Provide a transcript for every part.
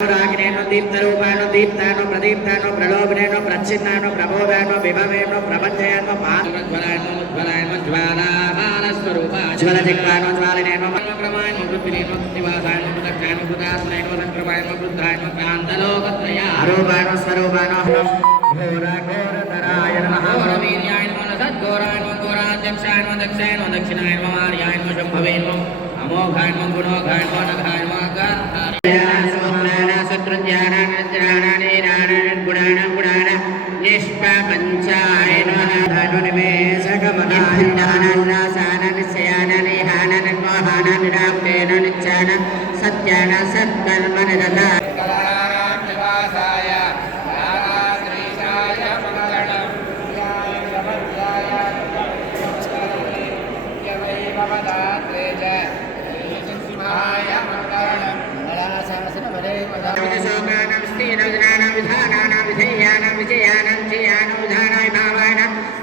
रागिनेनो दीप्तरूपाणो दीप्तानो प्रदीप्तानो प्रलोभनेनो प्रच्छिन्नानो प्रबोधानो विभवेनो प्रबन्धयानो मातृज्वलानो उज्ज्वलानो ज्वालामानस्वरूपा ज्वलजिह्वानो ज्वालिनेनो मनोक्रमानो वृद्धिनेनो निवासानो दक्षानो बुदासनेनो संक्रमानो बुद्धानो कान्तलोकत्रया आरूपाणो स्वरूपानो घोरघोरतराय नमः घोरवीर्याय नमः सद्घोराय नमः घोराध्यक्षाय नमः दक्षाय नमः दक्षिणाय नमः मार्याय नमः शम्भवे नमः अमोघाय नमः गुणोघाय नमः नघाय नमः निष्पञ्चाय नमः धनुनिमेषकमनान्नासाननिशयाननिहाननिर्मोहाननिराप्तेन सत्यान सत्कर्मनिरता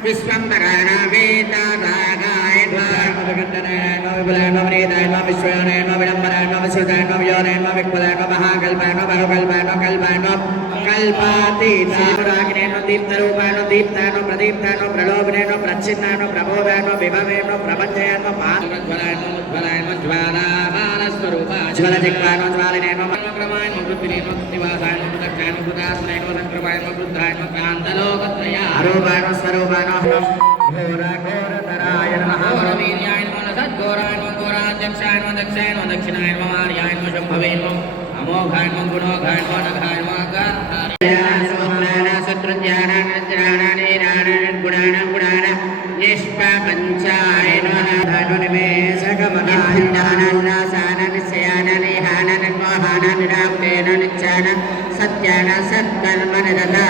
विश्वम्बराणां वेदागाय द्वारमगन्तनाय विपुलाय नवनीताय विश्वयाय विडम्बराय विश्रुताय योनाय विपुलाय महाकल्पाय बहुकल्पाय कल्पाय कल्पातीताय रागिनेनो दीप्तरूपाणो दीप्तानो प्रदीप्तानो प्रलोभनेनो प्रच्छिन्नानो प्रबोधानो विभवेनो प्रबन्धयानो मातृज्वलानो उज्ज्वलानो ज्वालामानस्वरूपा ज्वलजिह्वानो ज्वालिनेनो मनोक्रमानो वृद्धिनेनो निवासानो दक्षानो बुदासनेनो संक्रमानो बुद्धानो कान्तलोकत्रया आरूपाणो स्वरूपानो घोरघोरतराय नमः घोरवीर्याय नमः सद्घोराय नमः घोराध्यक्षाय नमः दक्षाय नमः दक्षिणाय नमः मार्याय नमः शम्भवे नमः अमोघाय नमः गुणोघाय नमः नघाय नमः निष्पञ्चाय नमः धनुनिमेषकमनान्नासाननिशयाननिहाननिर्मोहाननिराप्तेन निच्चान सत्यान सत्कर्मनिरता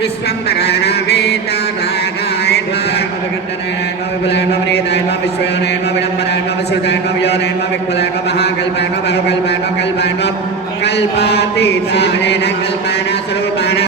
विश्वम्बराणां वेदागाय द्वारमगन्तनाय विपुलाय नवनीताय विश्वयाय विडम्बराय विश्रुताय योनाय विपुलाय महाकल्पाय बहुकल्पाय कल्पाय कल्पातीताय कल्पाय स्वरूपाय